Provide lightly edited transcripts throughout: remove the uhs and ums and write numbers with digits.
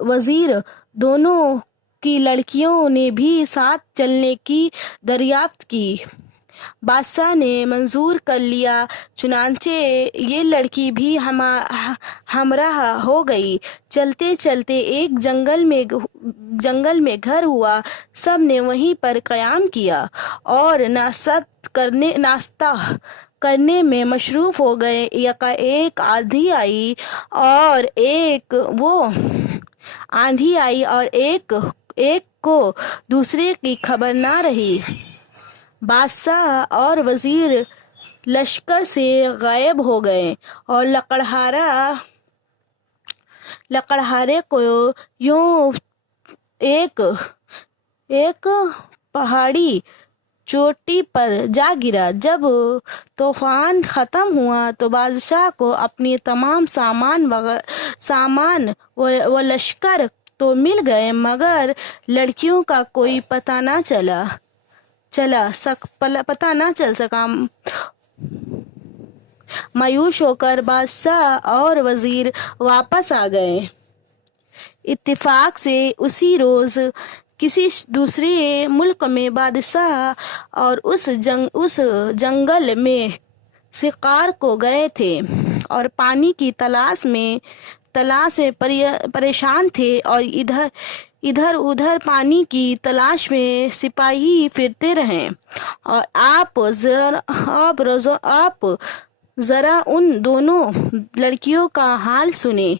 وزیر دونوں کی لڑکیوں نے بھی ساتھ چلنے کی دریافت کی۔ بادشاہ نے منظور کر لیا، چنانچہ یہ لڑکی بھی ہمراہ ہو گئی۔ چلتے چلتے ایک جنگل میں گھر ہوا، سب نے وہیں پر قیام کیا اور ناشتہ کرنے میں مصروف ہو گئے۔ ایک آندھی آئی اور ایک کو دوسرے کی خبر نہ رہی۔ بادشاہ اور وزیر لشکر سے غائب ہو گئے اور لکڑہارے کو یوں ایک پہاڑی چوٹی پر جا گرا۔ جب طوفان ختم ہوا تو بادشاہ کو اپنی تمام سامان و لشکر تو مل گئے، مگر لڑکیوں کا کوئی پتہ نہ چل سکا۔ مایوس ہو کر بادشاہ اور وزیر واپس آ گئے۔ اتفاق سے اسی روز کسی دوسرے ملک میں بادشاہ اور اس جنگل میں شکار کو گئے تھے اور پانی کی تلاش میں پریشان تھے، اور ادھر ادھر پانی کی تلاش میں سپاہی پھرتے رہے۔ اور آپ ذرا ان دونوں لڑکیوں کا حال سنیں۔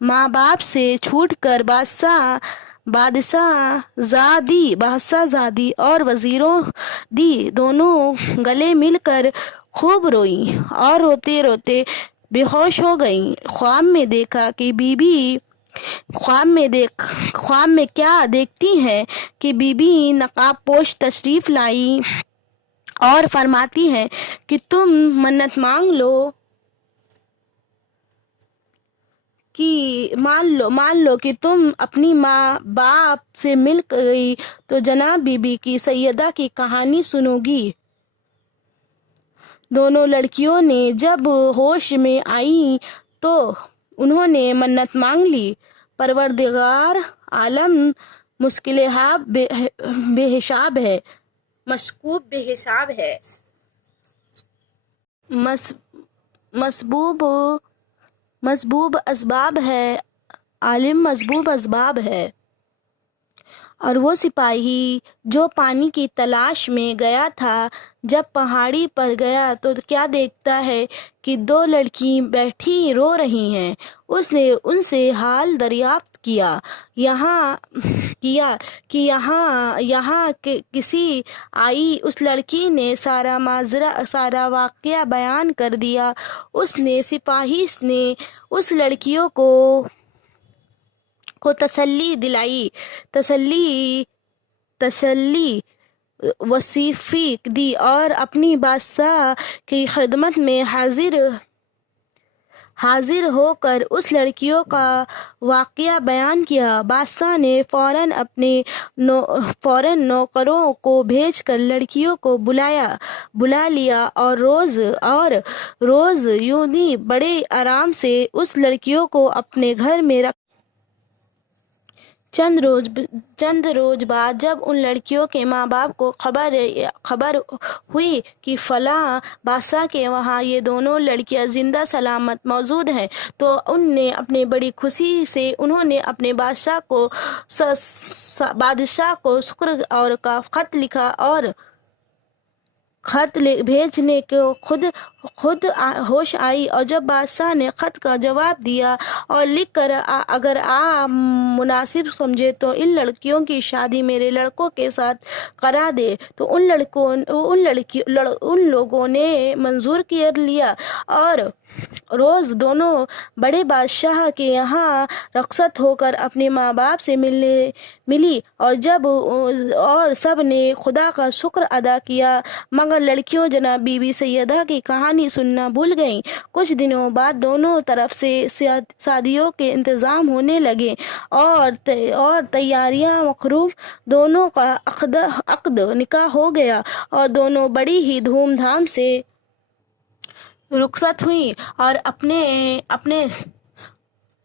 ماں باپ سے چھوٹ کر بادشاہ زادی اور وزیروں دی دونوں گلے مل کر خوب روئیں اور روتے روتے بے ہوش ہو گئیں۔ خواب میں کیا دیکھتی ہیں کہ بی بی نقاب پوش تشریف لائی اور فرماتی ہیں کہ تم منت مان لو کہ تم اپنی ماں باپ سے مل گئی تو جناب بی بی کی سیدہ کی کہانی سنو گی۔ دونوں لڑکیوں نے جب ہوش میں آئیں تو انہوں نے منت مانگ لی۔ پروردگار عالم مشکوب بے حساب ہے، مسبوب اسباب ہے، عالم مسبوب اسباب ہے۔ اور وہ سپاہی جو پانی کی تلاش میں گیا تھا، جب پہاڑی پر گیا تو کیا دیکھتا ہے کہ دو لڑکی بیٹھی رو رہی ہیں۔ اس نے ان سے حال دریافت کیا کہ یہاں کسی آئی۔ اس لڑکی نے سارا واقعہ بیان کر دیا۔ سپاہی نے اس لڑکیوں کو تسلی وصیفی دی اور اپنی بادشاہ کی خدمت میں حاضر ہو کر اس لڑکیوں کا واقعہ بیان کیا۔ بادشاہ نے فوراً نوکروں کو بھیج کر لڑکیوں کو بلا لیا اور روز یوں بڑے آرام سے اس لڑکیوں کو اپنے گھر میں رکھ۔ چند روز بعد جب ان لڑکیوں کے ماں باپ کو خبر ہوئی کہ فلاں بادشاہ کے وہاں یہ دونوں لڑکیاں زندہ سلامت موجود ہیں، تو اپنے بڑی خوشی سے انہوں نے اپنے بادشاہ کو شکر اور کا خط لکھا اور خط بھیجنے کو خود ہوش آئی۔ اور جب بادشاہ نے خط کا جواب دیا اور لکھ کر اگر آپ مناسب سمجھے تو ان لڑکیوں کی شادی میرے لڑکوں کے ساتھ کرا دے، تو ان لوگوں نے منظور کر لیا اور روز دونوں بڑے بادشاہ کے یہاں رخصت ہو کر اپنے ماں باپ سے ملی اور سب نے خدا کا شکر ادا کیا، مگر لڑکیوں جناب بی بی سیدہ کی کہانی سننا بھول گئیں۔ کچھ دنوں بعد دونوں طرف سے شادیوں کے انتظام ہونے لگے اور تیاریاں مصروف۔ دونوں کا عقد نکاح ہو گیا اور دونوں بڑی ہی دھوم دھام سے رخصت ہوئیں اور اپنے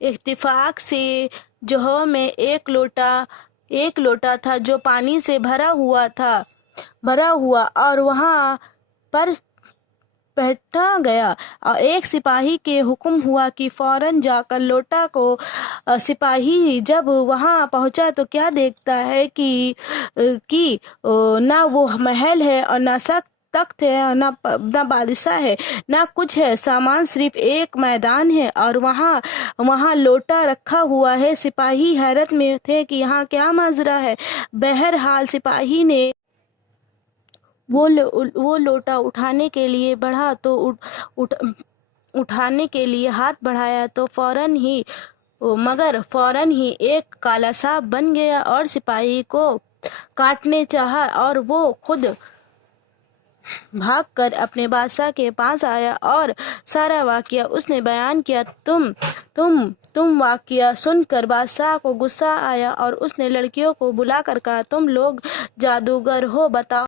اتفاق سے جوہو میں ایک لوٹا تھا جو پانی سے بھرا ہوا اور وہاں پر بیٹھا گیا، اور ایک سپاہی کے حکم ہوا کہ فوراً جا کر لوٹا کو سپاہی جب وہاں پہنچا تو کیا دیکھتا ہے کہ نہ وہ محل ہے اور نہ سخت تخت ہے، نہ بادشاہ ہے، نہ کچھ ہے، سامان صرف ایک میدان ہے اور وہاں لوٹا رکھا ہوا ہے۔ سپاہی حیرت میں تھے کہ یہاں کیا ماجرا ہے۔ بہرحال سپاہی نے وہ لوٹا اٹھانے کے لیے بڑھا تو اٹھانے کے لیے ہاتھ بڑھایا تو فوراً ہی ایک کالا سانپ بن گیا اور سپاہی کو کاٹنے چاہا، اور وہ خود بھاگ کر اپنے بادشاہ کے پاس آیا اور سارا واقعہ اس نے بیان کیا۔ تم واقعہ سن کر بادشاہ کو غصہ آیا اور اس نے لڑکیوں کو بلا کر کہا، تم لوگ جادوگر ہو، بتاؤ